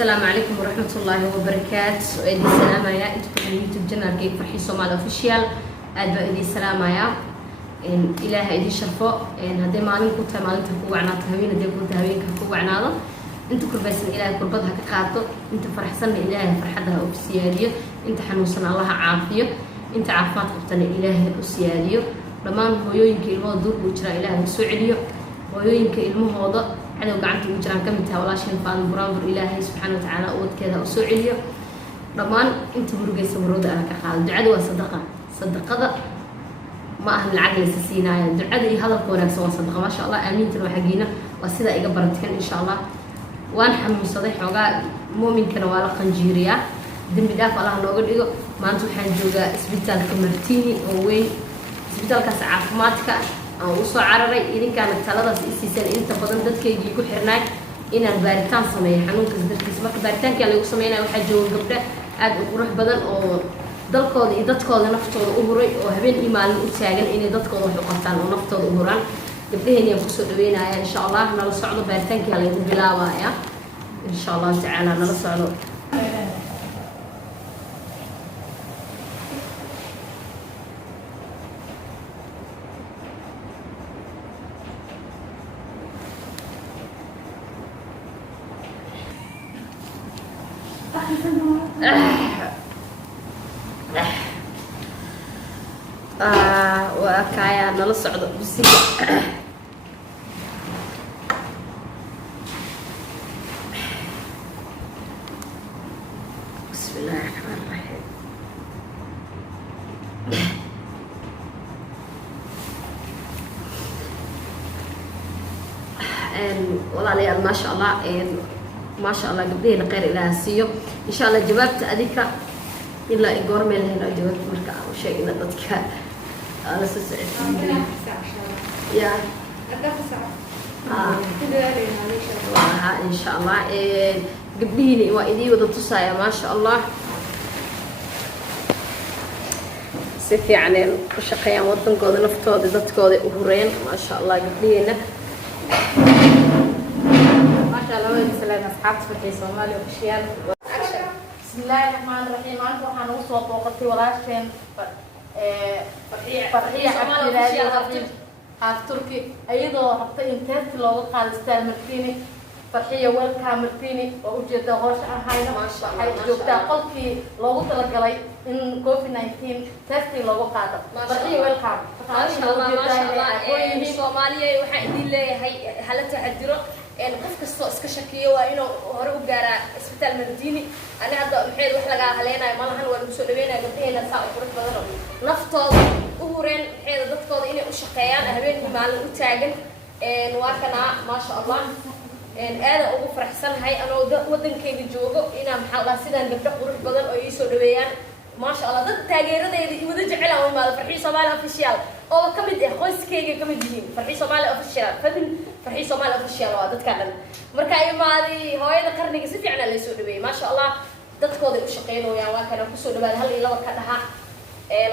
السلام عليكم ورحمة الله وبركاته. إدي السلام يا أنت كل يوتيوب جنر كيف فرحي سومال أوفيشيال. أدب إدي السلام يا إن إله إدي شرفه إن هذا مالين كنت مالين تكون عنا تهوين هذا كنت تهوين كفوا عنا أنت كل بس إله كل بدها كقاطع أنت فرح سنة إله فرحتها أوفيسيالية أنت حنوصل الله عافية أنت عافات قبتنا إله أوفيسيالية لما هو يوينك الموضوع وجرا إله سعليه ويوينك الموضوع عدو قعدت وجران كمتها ولا شيء فان برامبر إلهي سبحانه وتعالى أود كذا وسعليه لما أنت برجيس مرود أنا كخال دعاء صدقة ما أهل العقل سسينا دعاء هذا الكون سوى صدقة ما شاء الله آمين تروح حقينا وسيدا إجبرتك إن شاء الله وأنا حمل صديق وقال مؤمن كانوا على قنجيريا دم بدافع الله نقول إيجو ما أنتم حنجوجا إسبيتال كمرتيني أوين إسبيتال كاس عافماتك أو وصو عرري إذا كانت ثلاثة سيسان أنت بدن دتك يجيكوا حرناك إن البارتان سمي حنون كذبت اسمك بارتان كان اللي وسمينا وحجوا قبله عاد وروح بدن أو دلكود إدتكود نفتود أموري وهبين إيمان وتاجن إن إدتكود وحقتان ونفتود أموران قبله هني يفوسوا دوينا إن شاء الله نرصعد بارتان كان اللي بلاوا يا إن شاء الله تعالى نرصعد وكايا نلا صعد بسيطة بسم الله الرحمن الرحيم والله لي ما شاء الله ما شاء الله قبلي لغير إله السيو إن شاء الله جوابت أديك إلا إيجور من هنا جوابت مركا أو شيء إن ضدك أنا سأسأل يا إن شاء الله قبليني وإيدي وضتصايا ما شاء الله سيف يعني وشقيان وطن كود نفتود ضد كود وهرين ما شاء الله قبلينا سلام أصحاب فرحي سومالي وفيشيال بسم الله الرحمن الرحيم أنتم حنوصل وقتي ولاشين فرحية عبد الله هاف تركي أيضا حتى إنتهت لو قال استاذ مرتيني فرحية ويلكا مرتيني ووجد هوش هاينا ما شاء الله جوبتا قلبي لو تلقى إن كوفيد 19 تستي لو قاعدة فرحية ويلكا ما شاء الله ما شاء الله سوماليا وحيدين لي هي حالتها عدرو قف كستoo iska shakiyo waa inuu hore u gaara isbitaal Madiini ana hadda maxay wax laga haleynaa malahan waa lagu soo dhaweynaa gabdhaheena saa u qurux badan naftooda u hureen maxay dadkooda inay u shaqeeyaan habeenkii maalin u taagan waa kana ma sha Allah aad ugu faraxsanahay anoo wadankayga joogo inaa maxaa la sidaan gabdho qurux badan oo ii soo dhaweeyaan ما شاء الله ضد تاجيرده وده جعلها وما فرحي صومالي أوفيشيال أو كمدي خويس كيجي كمديين فرحي صومالي أوفيشيال فدن فرحي صومالي أوفيشيال وضد كذا مركاي ماذي هواي ذكرني قصتي على اللي يسود بي ما شاء الله ضد كودي وشقين ويا وكانوا كسود بعد هلا لو كذا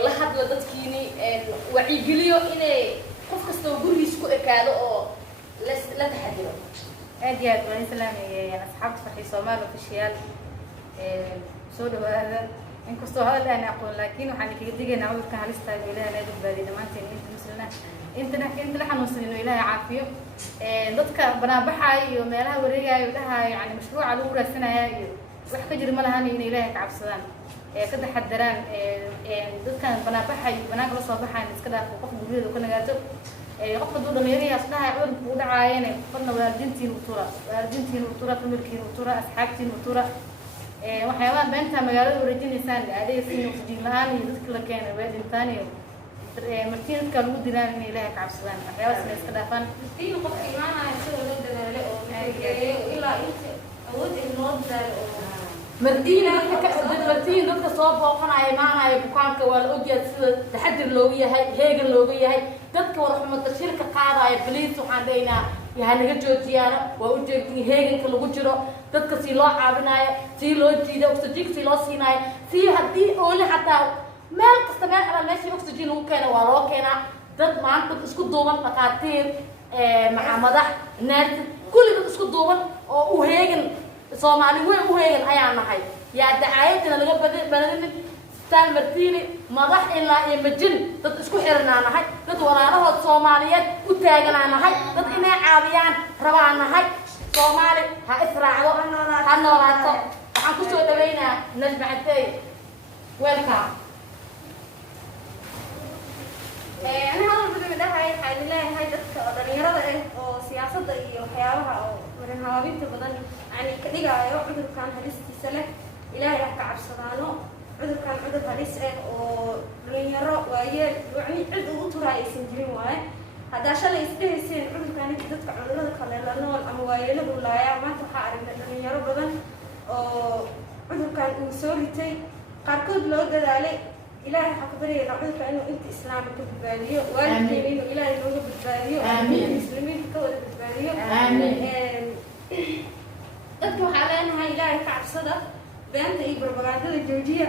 لحد لضد كيني وعي جليو إني قف كستو قولي سكو كذا أو لا تحدينا أدي أدوان سلام يا أصحاب فرحي صومالي أوفيشيال سود هذا إن كستو هذا أنا أقول لكن وحنا كده نعود كهالستا إلى نادي البلد ما أنت مسلنا أنت لحن وصلنا إلى عافية ضدك بنا بحاي ومالها ورجع ولها يعني مشروع على أول سنة وحكي جري مالها من إلهك عبسان كده حدران ضدك بنا بحاي بنا قرص بحاي بس كده وقف جديد وكنا جاتو قف دول ميري أصلها يعود ودعاينه قلنا والأرجنتين وطورة تملكين وطورة أصحابتين وطورة waxyaabaan beenta magaalada wareejinaysan adeeg siin oxygen lahaan iyo dadka la keenay weedin taani martiinka lagu diraan in Ilaahay ka cabsadaan waxyaabaas iska dhaafan tiin qof iimaanaya sida loo dadaalo oo ilaa inta awood in loo dadaalo martiin dadka soo booqanaya maanaya bukaanka waa la ogyahay sida taxadir loogu yahay heegan loogu yahay dadka warxumada shirka qaadaya police waxaan deynaa يعني جوتيانا وأوجي هيجن كل جرو تذكر سيلو عابنايا سيلو جيدا وسجيك سيلو سيناي في هدي أولي حتى مال قصتنا على ماشي أكسجين وكنا وراه كنا ضد ما عندك اسكت دوما مقاتير مع مدح ناس كل اسكت دوما وهيجن Soomaali weyn u heegan ayaan nahay yaa dacaayadina laga badinin isbitaal Martiini madax ilaa iyo majin dad isku xiranaa nahay dad walaalahood Soomaaliyeed u taaganaa nahay dad inay caawiyaan rabaa nahay Soomaali ha israacdo ha noolaato waxaan ku soo dhaweynaa Najma Cadey welcome أنا هذا الفيديو ده حيل الله هاي دتك dhalinyarada oo siyaasadda iyo waxyaabaha oo maran hawaabinta badan yani ka dhigayo cudurkan halistiisa leh ilaahay ha ka cabsadaano cudurkan cudur halis ah oo dhalinyaro waayeel yani cid ugu turaysan jirin waaye hadda shalay isdheyseen cudurkan dadka cudurada kale la nool ama waayeeladu laaya maanta waxa aragnay dhalinyaro badan oo cudurkan uu soo ritay qaarkood loo dadaalay إلهي حكبري نعوذ إنه أنت إسلام كبرية والدين إنه إلهي نوجه كبرية المسلمين كود كبرية أذكر حاليا هاي إلهي كعب صدق بأنت إيه بربعاده الجوجية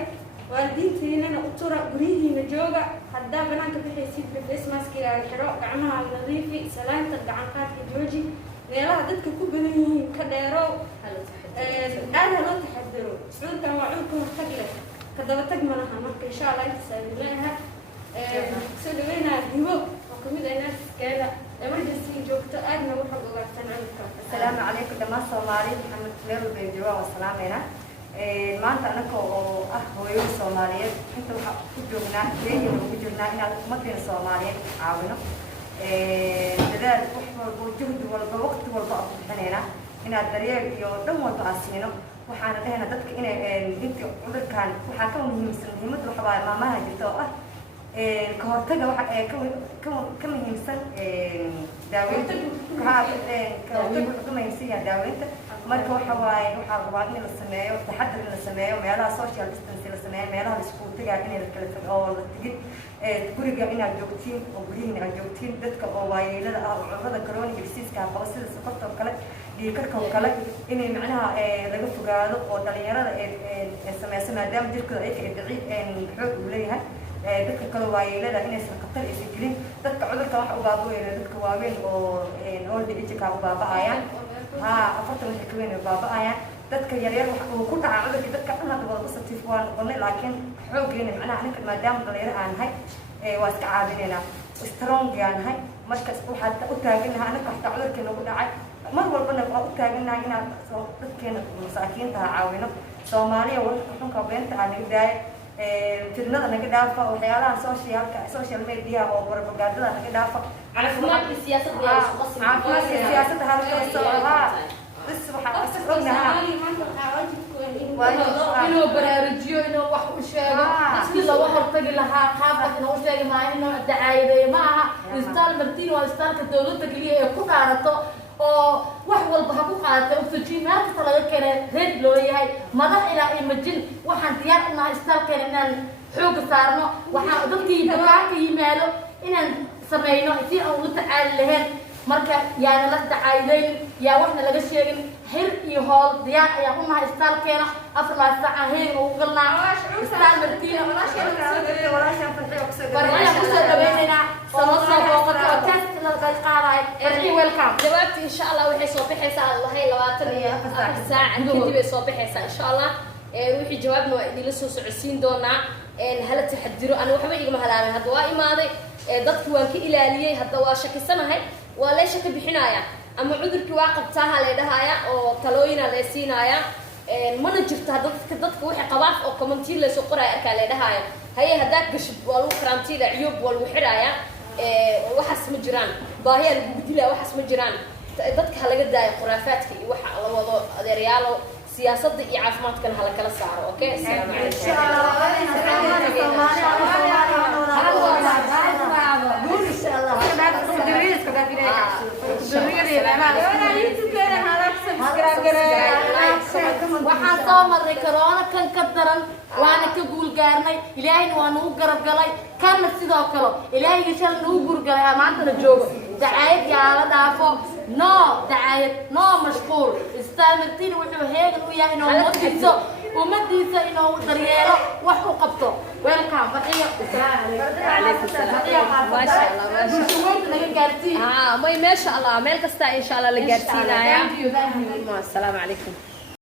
والدين ترينا أطرق بريه نجوجا حدا بناك بحيث بالاسم ماسكي على الحراء قعمها على النظيفي سلام ترجع قات الجوجي ويلا عددك كبريه كديرو أنا لا تحضروا سعود كان وعدكم خجلة كذا تجمعها مرك إن شاء الله تسأل لها سلوينا هو وكميد الناس كذا emergency joogto aadna waxa ugaarsan cudurka. Assalaamu calaykum dhammaan Soomaali Maxamed Leero Beejiwa wa salaameena maanta anaka oo ah hooyo Soomaaliyeed inta waxa ku joognaa deegaanka ugu jirnaa inaad ummadda Soomaaliyeed caawino dadaal wax walba juhdi walba waqti walba aad bixinayna inaad daryeel iyo dhan walba aasiino waxaana dhahaynaa dadka inay inta cudurkan waxaa ka muhiimsan muhiimadda waxa waaye maamaha jirta oo ah ka hortaga waxa ka muhiimsan daaweynta ka hortaga ka muhiimsan yahay daaweynta marka waxa waaye waxaa rabaa in la sameeyo taxaddar in la sameeyo meelaha social distance la sameeyo meelaha la isku tagaa in la kala tago oo la tigid guriga inaad joogtiin oo gurihiina aad joogtiin dadka oo waayeelada ah oo cudurrada chronic disease-ka qaba sida sokorta oo kale dhiigkarka oo kale inay macnaha laga fogaado oo dhalinyarada samayso maadaama jirkooda ay daciif xoog u leeyahay dadka kale waayeelada inaysan khatar aysan jirin dadka cudurka wax u baabaayeen dadka waaweyn oo old age-ka u baabaayaan afartan wixii ka weyn u baabaayaan dadka yaryar wax uu ku dhaca cudurka dadka dhan hadda wada positive waan noqonay laakiin xooggeena macnaha ninka maadaama dhalinyaro aan nahay waa iska caabinaynaa strong aan nahay markas waxaad u taaganahay anaka xataa cudurkeena ugu dhacay mar walbana waa u taaganahay inaad dadkeena masaakiinta caawino Soomaaliya waxunka beenta aan naga daaya fitnada naga dhaafa waxyaalaha social media oo propaganda naga dhaafa caafimaadka siyaasadda halka بس وحنا إنه برارجيو إنه واحد وشاقة كل واحد تجي لها خافت إنه وشاقة مع إنه الدعاية معها إستال مرتين وإستال كدولة تجليه كل عرضه أو واحد والبحكو قاعدة وتجي ما تطلع كنا هيد لوي هاي ما ضح إلى إيمجن واحد تيار إنه إستال كنا حوق صارنا واحد ضدي دواعي يماله إن سمينه يصير أو تعال لهن marka yaana la dacaayday yaa waxna laga sheegin xir iyo hool diyaar ayaa u nahay istaalkeena afar saac ahayn oo galnaa istaal martiina walaashan farxiyo kusoo dhaweynayna soo booqato test la qaaday farxiyo welcome jawaabti insha Allah waxay soo bixaysaa allahay 24 saac kadib ay soo bixaysaa insha Allah wixii jawaabna waa idin la soo socodsiin doonaa hala taxadiro ana waxba igama halaabay hadda waa imaaday dadku waan ka ilaaliyay hadda waa shakisanahay waa la shaki bixinaya ama cudurkii waa qabtaa la dhahaaya oo talooyina la siinaya mana jirto dadka waxa qabaa oo commentiin la soo qoray arka la dhahaaya haye hadaa gashid waa lagu karantiida ciyub waa lagu xiraaya waxas ma jiraan baahiya lagu dilaa waxas ma jiraan dadka laga daayo khuraafaadka iyo waxa la wado adeeryaalo siyaasadda iyo caafimaadkan hala kala saaro okay assalamu waxaan soo maray corona kan ka daran waana ka guul gaarnay ilaahayna waa nagu garab galay kana sidoo kale ilaahayga shal nagu gurgalay maanta la joogo dacaayad yaa la dhaafo no dacaayad no mashquul istaamirtiin wuxuu heegan u yahay inuu umadiisa inuu daryeelo wax u qabto welcome farxiyo alaykum salaam ma sha Allah ma sha Allah meel kasta insha Allah la gaarsiinaya ma assalamu alaykum